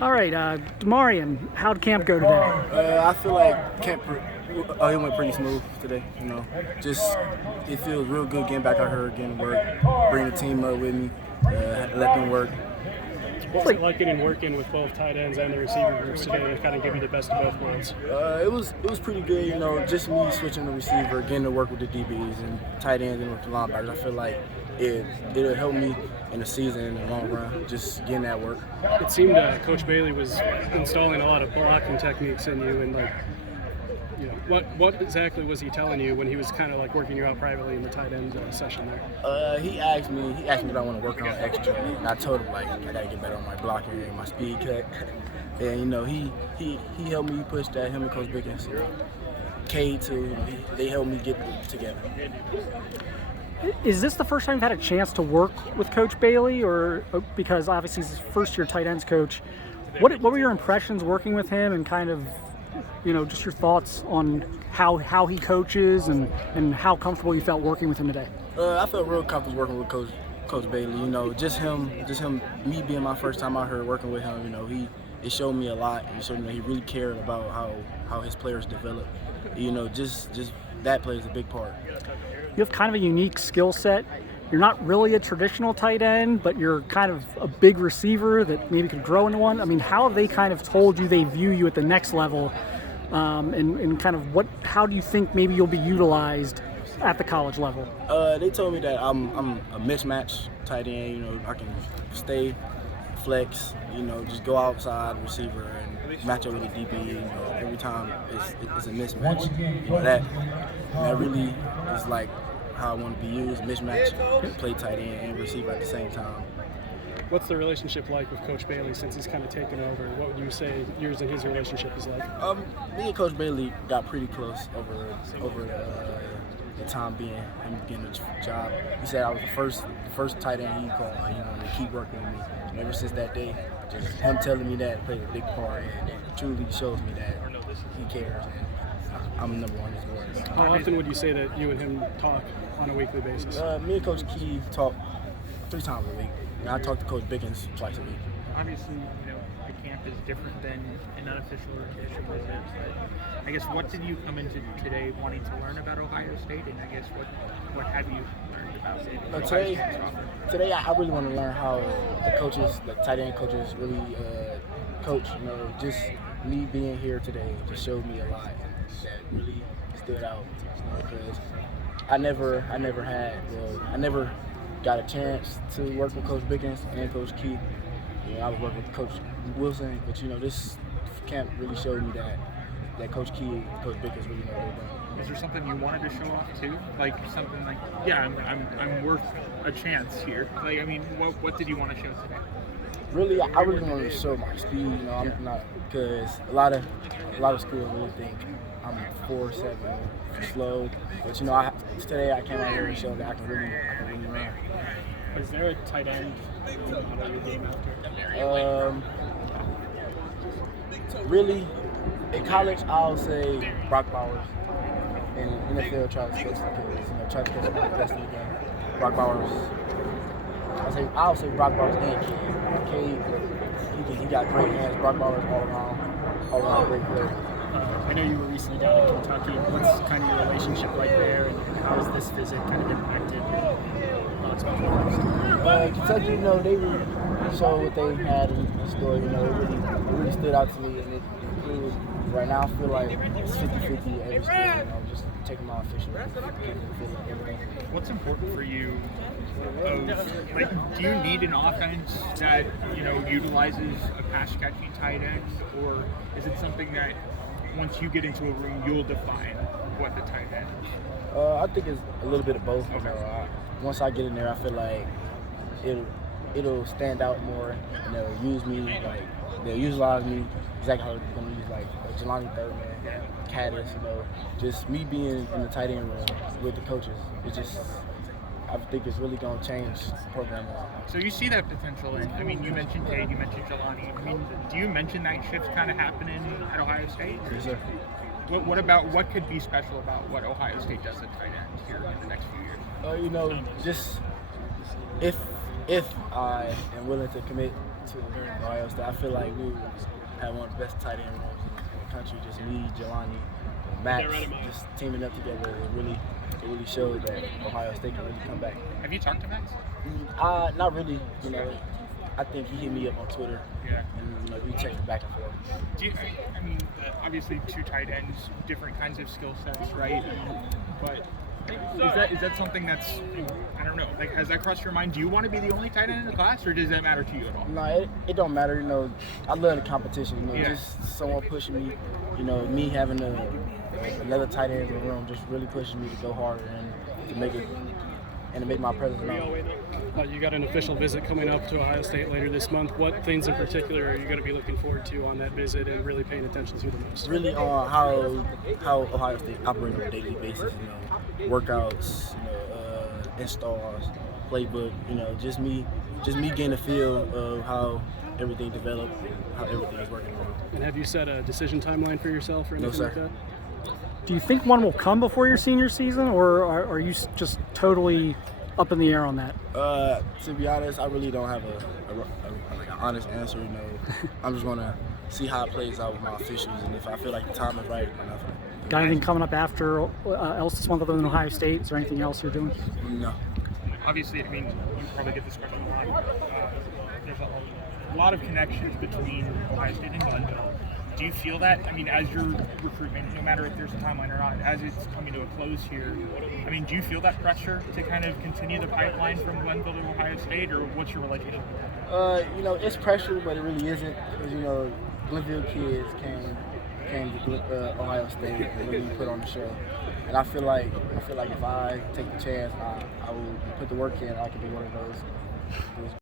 All right, Damarion, how'd camp go today? I feel like it went pretty smooth today. Just it feels real good getting back out here, getting work, bring the team up with me, let them work. What was it like getting work in with both tight ends and the receiver groups today to kind of give you the best of both worlds? It was pretty good. Just me switching the receiver, getting to work with the DBs and tight ends and with the linebackers. I feel like it'll help me in the season in the long run, just getting that work. It seemed Coach Bailey was installing a lot of blocking techniques in you, and what exactly was he telling you when he was kind of like working you out privately in the tight end session there? He asked me if I want to work on extra, and I told him I gotta get better on my blocking and my speed cut. And he helped me push that. Him and Coach Bickens, K too. They helped me get together. Is this the first time you've had a chance to work with Coach Bailey, or because obviously he's his first-year tight ends coach? What were your impressions working with him, and kind of, just your thoughts on how he coaches and how comfortable you felt working with him today? I felt real comfortable working with Coach Bailey. Just him, me being my first time out here working with him. It showed me a lot. It showed me he really cared about how his players develop. Just that plays a big part. You have kind of a unique skill set. You're not really a traditional tight end, but you're kind of a big receiver that maybe could grow into one. I mean, how have they kind of told you they view you at the next level, and kind of how do you think maybe you'll be utilized at the college level? They told me that I'm a mismatch tight end. I can stay, flex, just go outside receiver and match up with the DB. Every time it's a mismatch. That really is like how I want to be used, mismatch, play tight end and receiver at the same time. What's the relationship like with Coach Bailey since he's kind of taken over? What would you say yours and his relationship is like? Me and Coach Bailey got pretty close over the time being him getting the job. He said I was the first tight end he called, to keep working with me. And ever since that day, just him telling me that played a big part, and it truly shows me that he cares, and I'm number one in his words. How often would you say that you and him talk on a weekly basis? Me and Coach Key talk 3 times a week. I talk to Coach Bickens twice a week. Obviously, the camp is different than an unofficial or traditional visit. But I guess what did you come into today wanting to learn about Ohio State, and I guess what have you learned about it? Today, I really want to learn how the coaches, the tight end coaches, really coach. Just me being here today just showed me a lot that really stood out. Because I never got a chance to work with Coach Bickens and Coach Keith. I was working with Coach Wilson, but this camp really showed me that Coach Keith and Coach Bickens really know what they're doing. Is there something you wanted to show off too? Like something like, yeah, I'm worth a chance here. Like, I mean, what did you want to show today? Really, I really wanted to show my speed. I'm not, because a lot of schools really think I'm 4.7, slow. But today I came out here and showed that I can really run. Is there a tight end that you're going after? Really, in college, I'll say Brock Bowers. In NFL, try to catch the kids. Try to catch the best in the game. Brock Bowers. I'll say Brock Bowers and Cade. He got great hands. Brock Bowers all around great player. I know you were recently down in Kentucky. What's kind of your relationship like there, and how has this visit kind of impacted your thoughts about Kentucky, they really showed what they had in the store. It really stood out to me, and it includes. Right now, I feel like it's 50-50 every school. Just taking my official. What's important for you? Do you need an offense that utilizes a pass-catching tight end, or is it something that once you get into a room, you'll define what the tight end is? I think it's a little bit of both. Once I get in there, I feel like it'll stand out more, and they'll use me they'll utilize me exactly how they're going to use Jelani Thurman, Caddis. Just me being in the tight end room with the coaches. I think it's really going to change the program. So you see that potential in, you mentioned Cade, you mentioned Jelani. Do you mention that shift kind of happening at Ohio State? Yes, sir. What could be special about what Ohio State does at tight end here in the next few years? Just if I am willing to commit to Ohio State, I feel like we had one of the best tight end rooms in the country. Just me, Jelani, Max, just teaming up together. It really showed that Ohio State can really come back. Have you talked to Max? Not really. You know, I think he hit me up on Twitter. Yeah. And you know, we checked back and forth. I mean, obviously two tight ends, different kinds of skill sets, right? But is that something that's, I don't know, like, has that crossed your mind? Do you want to be the only tight end in the class, or does that matter to you at all? No, it don't matter. You know, I love the competition. You know, Yeah. just someone pushing me. You know, me having another tight end in the room just really pushing me to go harder and to make my presence known. You got an official visit coming up to Ohio State later this month. What things in particular are you going to be looking forward to on that visit and really paying attention to the most? Really on how Ohio State operates on a daily basis. You know, workouts, installs, playbook. You know, just me getting a feel of how everything developed, how everything is working. And have you set a decision timeline for yourself or anything No, like sir. that? Do you think one will come before your senior season, or are you just totally up in the air on that? To be honest, I really don't have an honest answer. You know, I'm just gonna see how it plays out with my officials, and if I feel like the time is right, then Got anything coming up after else this month other than Ohio State? Is there anything else you're doing? no. Obviously, I mean, you probably get this question a lot. There's a lot of connections between Ohio State and Glenville. Do you feel that, I mean, as your recruitment, no matter if there's a timeline or not, as it's coming to a close here, I mean, do you feel that pressure to kind of continue the pipeline from Glenville to Ohio State, or what's your relationship with that? You know, it's pressure, but it really isn't, because, you know, Glenville kids came to Ohio State and really put on the show. And I feel like if I take the chance, I will put the work in, I can be one of those